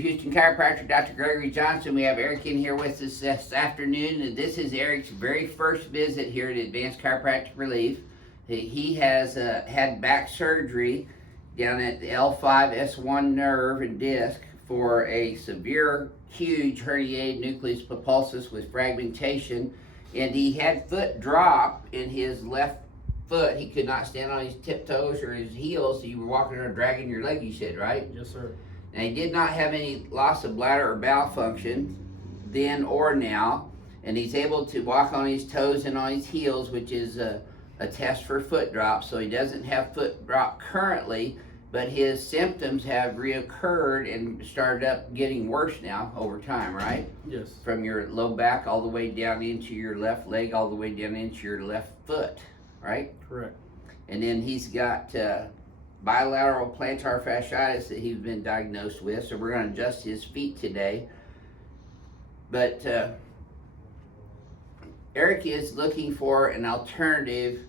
your Houston chiropractor, Dr. Gregory Johnson. We have Eric in here with us this afternoon, and this is Eric's very first visit here at Advanced Chiropractic Relief. He has had back surgery down at the L5-S1 nerve and disc for a severe, huge herniated nucleus pulposus with fragmentation, and he had foot drop in his left foot. He could not stand on his tiptoes or his heels, so you were walking around dragging your leg, you said, right? Yes, sir. Now, he did not have any loss of bladder or bowel function then or now, and he's able to walk on his toes and on his heels, which is a test for foot drop. So he doesn't have foot drop currently, but his symptoms have reoccurred and started up getting worse now over time, right? Yes. From your low back all the way down into your left leg, all the way down into your left foot, right? Correct. And then he's got bilateral plantar fasciitis that he's been diagnosed with, so we're going to adjust his feet today. But Eric is looking for an alternative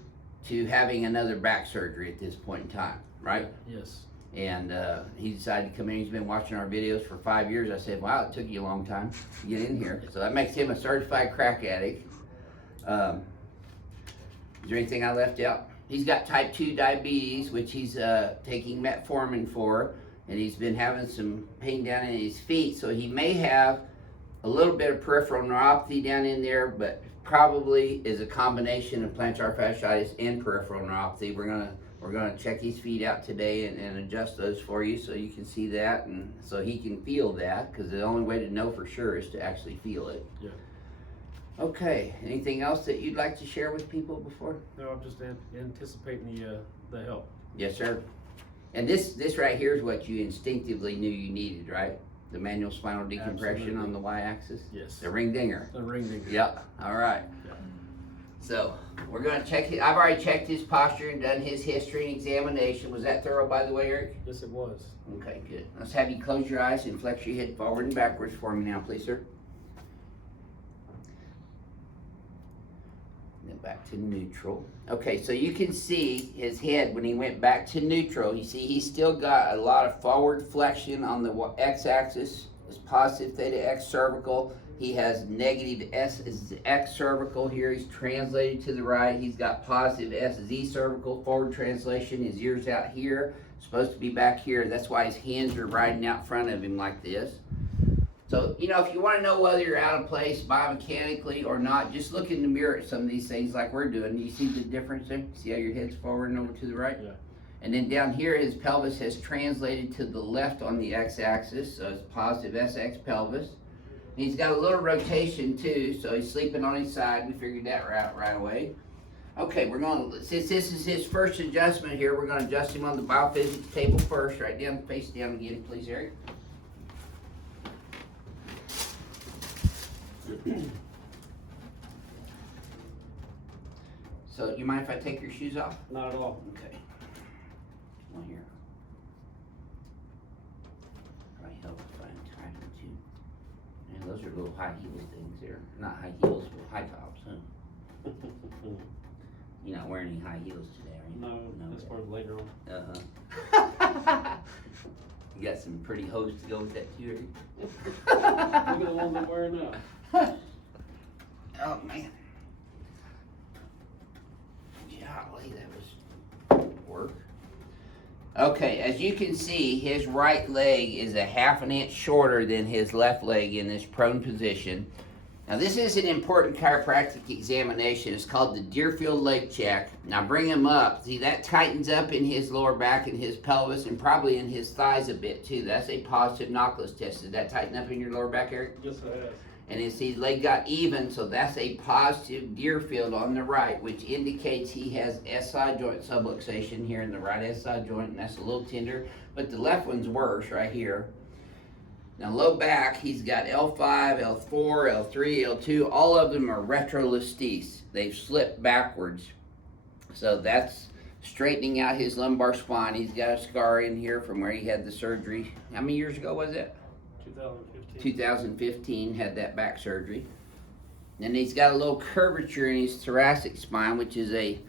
to having another back surgery at this point in time, right? Yes. And he decided to come in. He's been watching our videos for 5 years. I said, wow, it took you a long time to get in here. So that makes him a certified crack addict. Is there anything I left out? He's got type 2 diabetes, which he's taking metformin for, and he's been having some pain down in his feet, so he may have a little bit of peripheral neuropathy down in there, but probably is a combination of plantar fasciitis and peripheral neuropathy. We're gonna check his feet out today and adjust those for you so you can see that, and so he can feel that, because the only way to know for sure is to actually feel it. Yeah. Okay, anything else that you'd like to share with people before? No, I'm just anticipating the help. Yes, sir. And this right here is what you instinctively knew you needed, right? The manual spinal decompression. Absolutely. On the y-axis? Yes. The ring dinger. The ring dinger. Yep, all right. Yeah. So, we're gonna check I've already checked his posture and done his history and examination. Was that thorough, by the way, Eric? Yes, it was. Okay, good. Let's have you close your eyes and flex your head forward and backwards for me now, please, sir. Back to neutral. Okay, so you can see his head when he went back to neutral. You see he's still got a lot of forward flexion on the x-axis. It's positive theta x cervical. He has negative s is x cervical here. He's translated to the right. He's got positive s z cervical forward translation. His ears out here. Supposed to be back here. That's why his hands are riding out front of him like this. So, you know, if you want to know whether you're out of place biomechanically or not, just look in the mirror at some of these things like we're doing. You see the difference there? See how your head's forward and over to the right? Yeah. And then down here, his pelvis has translated to the left on the x-axis, so it's positive SX pelvis. And he's got a little rotation too, so he's sleeping on his side. We figured that right away. Okay, since this is his first adjustment here, we're going to adjust him on the BioPhysics table first. Right down, face down again, please, Eric. So, you mind if I take your shoes off? Not at all. Okay. Come on here. Probably help if I untie them too. And those are little high heels things there. Not high heels, but high tops, huh? You're not wearing any high heels today, are you? No, that's for later on. Uh-huh. You got some pretty hose to go with that too, Look at the ones I'm wearing now. Oh man. Golly, that was work. Okay, as you can see, his right leg is a ½ inch shorter than his left leg in this prone position. Now this is an important chiropractic examination. It's called the Deerfield leg check. Now bring him up. See, that tightens up in his lower back and his pelvis and probably in his thighs a bit too. That's a positive knotless test. Did that tighten up in your lower back, Eric? Yes, it has. And you see, leg got even, so that's a positive Deerfield on the right, which indicates he has SI joint subluxation here in the right SI joint, and that's a little tender, but the left one's worse right here. Now low back, he's got L5, L4, L3, L2, all of them are retrolistes. They've slipped backwards. So that's straightening out his lumbar spine. He's got a scar in here from where he had the surgery. How many years ago was it? 2015, had that back surgery. And he's got a little curvature in his thoracic spine, which is a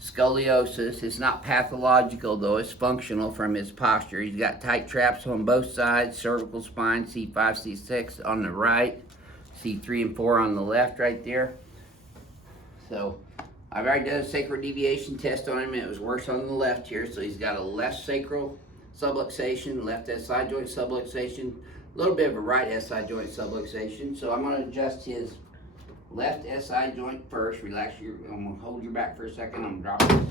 scoliosis. It's not pathological though, it's functional from his posture. He's got tight traps on both sides, cervical spine, C5, C6 on the right, C3 and 4 on the left right there. So I've already done a sacral deviation test on him and it was worse on the left here. So he's got a left sacral subluxation, left SI joint subluxation, a little bit of a right SI joint subluxation. So I'm going to adjust his left SI joint first. Relax your, I'm going to hold your back for a second. I'm going to drop this.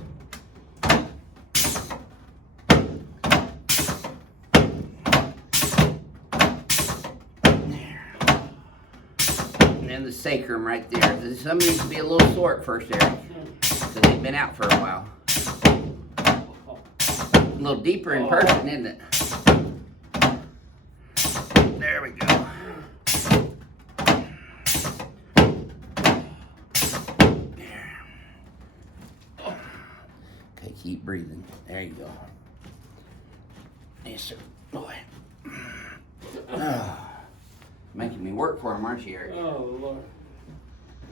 And then the sacrum right there. Some needs to be a little sore at first, Eric, because they've been out for a while. A little deeper in person, isn't it? There we go. Okay, keep breathing. There you go. Yes, sir. Boy. Making me work for him, aren't you, Eric? Oh, Lord.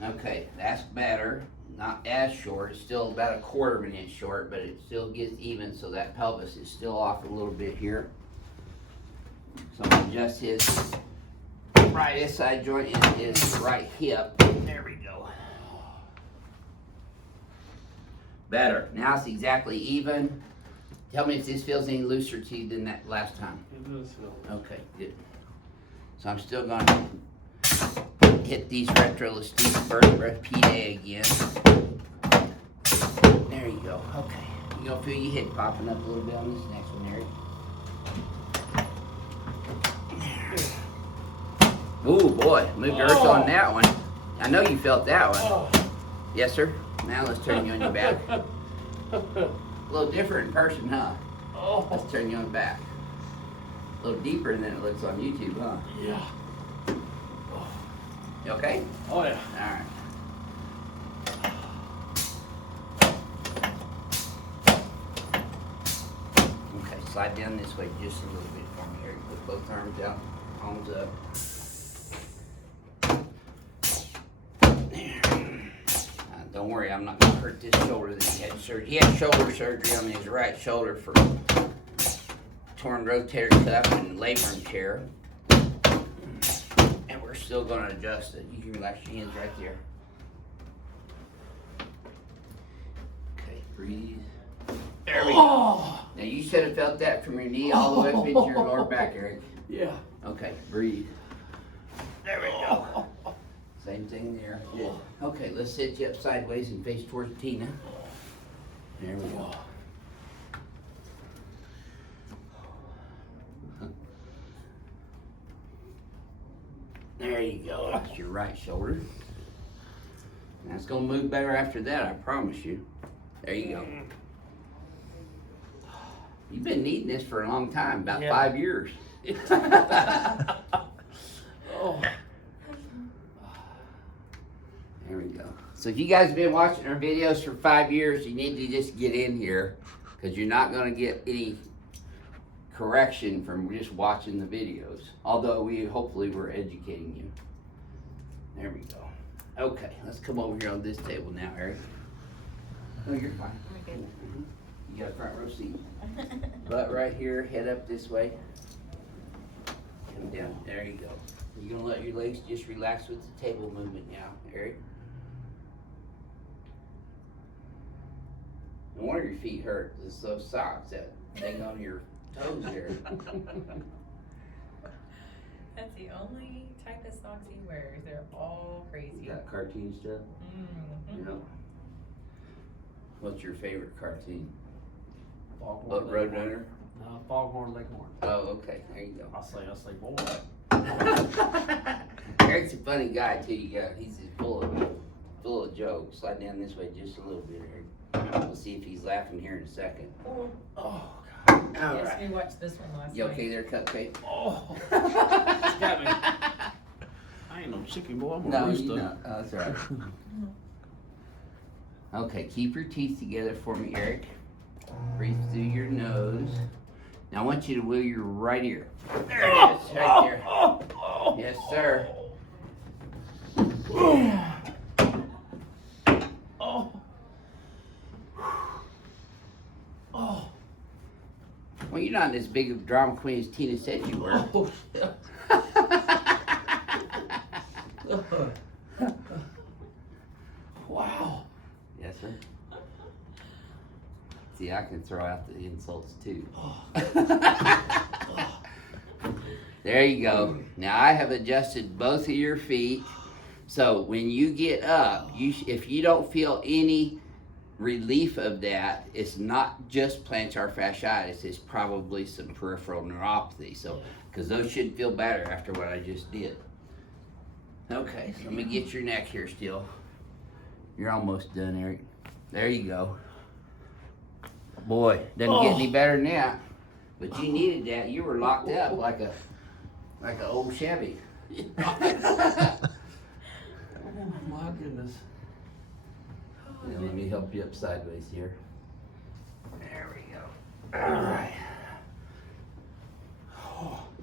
Okay, that's better. Not as short. It's still about a quarter of an inch short, but it still gets even, so that pelvis is still off a little bit here. So I'm going to adjust his right SI joint and his right hip. There we go. Better. Now it's exactly even. Tell me if this feels any looser to you than that last time. It does feel. Okay, good. So I'm still going to hit these retrolestic vertebrae PA again. There you go. Okay. You're going to feel your hip popping up a little bit on this next one, Eric. Ooh, boy. Moved earth on that one. I know you felt that one. Yes, sir. Now let's turn you on your back. A little different in person, huh? Let's turn you on back. A little deeper than it looks on YouTube, huh? Yeah. You okay? Oh, yeah. Alright. Okay, slide down this way just a little bit for me, Eric. Put both arms out, palms up. There. Don't worry, I'm not going to hurt this shoulder that he had surgery. He had shoulder surgery on his right shoulder for torn rotator cuff and labrum chair. And we're still going to adjust it. You can relax your hands right there. Okay, breathe. There we go. Now you should have felt that from your knee all the way up into your lower back, Eric. Yeah. Okay, breathe. There we go. Same thing there. Good. Okay, let's sit you up sideways and face towards Tina. There we go. There you go. That's your right shoulder. That's going to move better after that, I promise you. There you go. You've been needing this for a long time, about 5 years. Oh. There we go. So if you guys have been watching our videos for 5 years, you need to just get in here because you're not going to get any correction from just watching the videos. Although hopefully we're educating you. There we go. Okay, let's come over here on this table now, Eric. No, you're fine. Okay. You got a front row seat. Butt right here, head up this way. Come down. There you go. You're going to let your legs just relax with the table movement now, Eric. No wonder your feet hurt. It's those socks that hang on your toes there. That's the only type of socks he wears. They're all crazy. You got cartoon stuff? Mm-hmm. You know. What's your favorite cartoon? Foghorn Roadrunner? No, Foghorn Leghorn. Oh, okay. There you go. I say, boy. Eric's a funny guy too. He's just full of jokes. Slide down this way just a little bit, Eric. We'll see if he's laughing here in a second. Oh, God. All Yes, right. we watched this one last You night. okay there, Cupcake? Oh. Got me. I ain't no chicken, boy. I'm a No, rooster. you not. Oh, that's all right. Okay, keep your teeth together for me, Eric. Breathe through your nose. Now I want you to wheel your right ear. There it is, right there. Yes, sir. Oh. not as big of a drama queen as Tina said you were. Oh, yeah. Wow. Yes, sir. See, I can throw out the insults too. There you go. Now I have adjusted both of your feet. So when you get up, if you don't feel any relief of that, it's not just plantar fasciitis, it's probably some peripheral neuropathy. So, because those should feel better after what I just did. Okay, so let me get your neck here still. You're almost done, Eric. There you go. Boy, doesn't get any better than that. But you needed that. You were locked up like an old Chevy. Oh my goodness. Now, let me help you up sideways here. There we go. All right.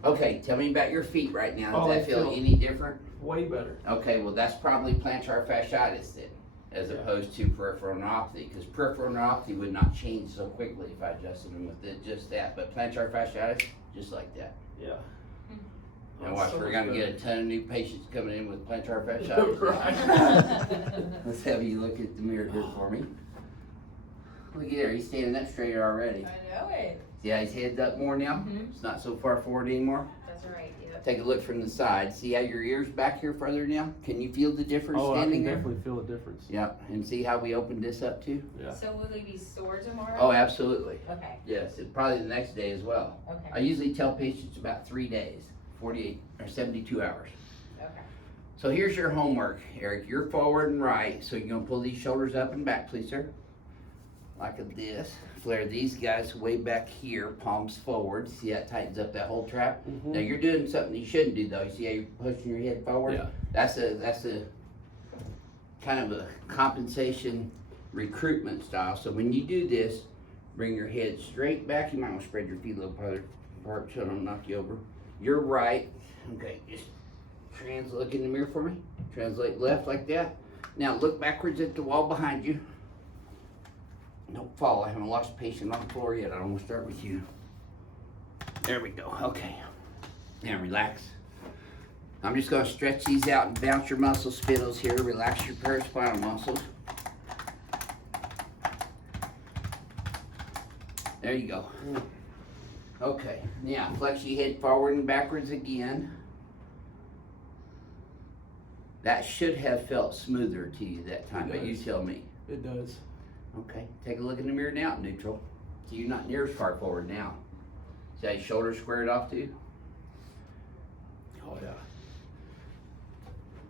Okay, tell me about your feet right now. Does Oh, that they feel feel- any different? Way better. Okay, well that's probably plantar fasciitis then, as Yeah. opposed to peripheral neuropathy, because peripheral neuropathy would not change so quickly if I adjusted them with just that. But plantar fasciitis, just like that. Yeah. Now watch, we're gonna get a ton of new patients coming in with plantar fasciitis. Right. Let's have you look at the mirror here for me. Look at there, he's standing up straighter already. I know it. See how his head's up more now? Mhm. It's not so far forward anymore. That's right, yep. Take a look from the side. See how your ear's back here further now? Can you feel the difference Oh, I can standing there? definitely feel a difference. Yep, and see how we opened this up too? Yeah. So will they be sore tomorrow? Oh, absolutely. Okay, Yes, and probably the next day as well. I okay, usually tell patients about 3 days, 48 or 72 hours. okay. So here's your homework, Eric. You're forward and right, so you're gonna pull these shoulders up and back, please, sir. Like this. Flare these guys way back here, palms forward. See how it tightens up that whole trap? Mhm. Now you're doing something you shouldn't do though. You see how you're pushing your head forward? Yeah. That's a kind of a compensation recruitment style. So when you do this, bring your head straight back. You might want to spread your feet a little farther apart so I don't knock you over. You're right. Okay, just look in the mirror for me. Translate left like that. Now look backwards at the wall behind you. Don't fall. I haven't lost a patient on the floor yet. I don't want to start with you. There we go. Okay. Now relax. I'm just going to stretch these out and bounce your muscle spindles here. Relax your paraspinal muscles. There you go. Okay. Now flex your head forward and backwards again. That should have felt smoother to you that time, but you tell me. It does. Okay, take a look in the mirror now, neutral. So you're not near as far forward now. See how your shoulders squared off too? Oh yeah.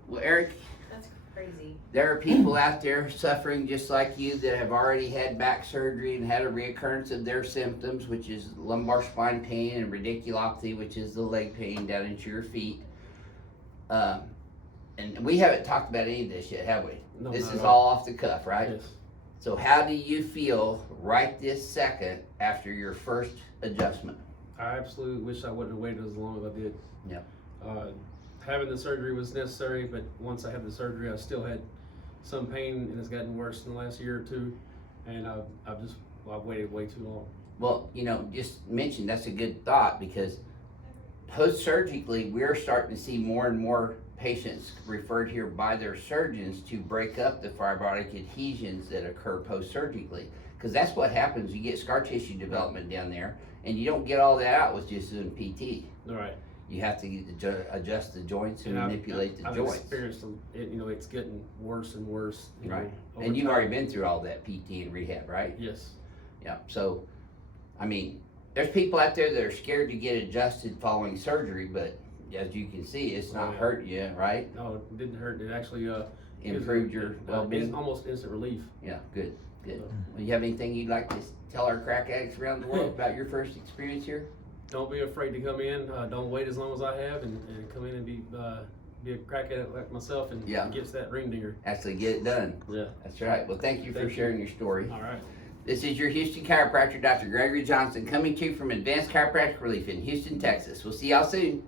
Well, Eric, That's crazy. there are people out there suffering just like you that have already had back surgery and had a reoccurrence of their symptoms, which is lumbar spine pain and radiculopathy, which is the leg pain down into your feet. And we haven't talked about any of this yet, have we? No, This not is at all off the cuff, right? Yes. So how do you feel right this second after your first adjustment? I absolutely wish I wouldn't have waited as long as I did. Yep. Having the surgery was necessary, but once I had the surgery, I still had some pain, and it's gotten worse in the last year or two. And I've waited way too long. Well, just mention that's a good thought because post-surgically, we're starting to see more and more patients referred here by their surgeons to break up the fibrotic adhesions that occur post-surgically. Because that's what happens. You get scar tissue development down there, and you don't get all that out with just doing PT. All right. You have to adjust the joints and manipulate the I've joints. experienced it. It's getting worse and worse. Right. over And you've time. already been through all that PT and rehab, right? Yes. Yeah. So, I mean, there's people out there that are scared to get adjusted following surgery, but as you can see, it's not Yeah. hurt you, right? No, it didn't hurt. It actually Improved your it's well-being. almost instant relief. Yeah, good. Well, you have anything you'd like to tell our crack addicts around the world about your first experience here? Don't be afraid to come in. Don't wait as long as I have, and come in and be a crack addict like myself, and Yeah. gets that ring dinger. Actually get it done. Yeah. That's right. Well, thank you for Thank you. sharing your story. All right. This is your Houston chiropractor, Dr. Gregory Johnson, coming to you from Advanced Chiropractic Relief in Houston, Texas. We'll see y'all soon.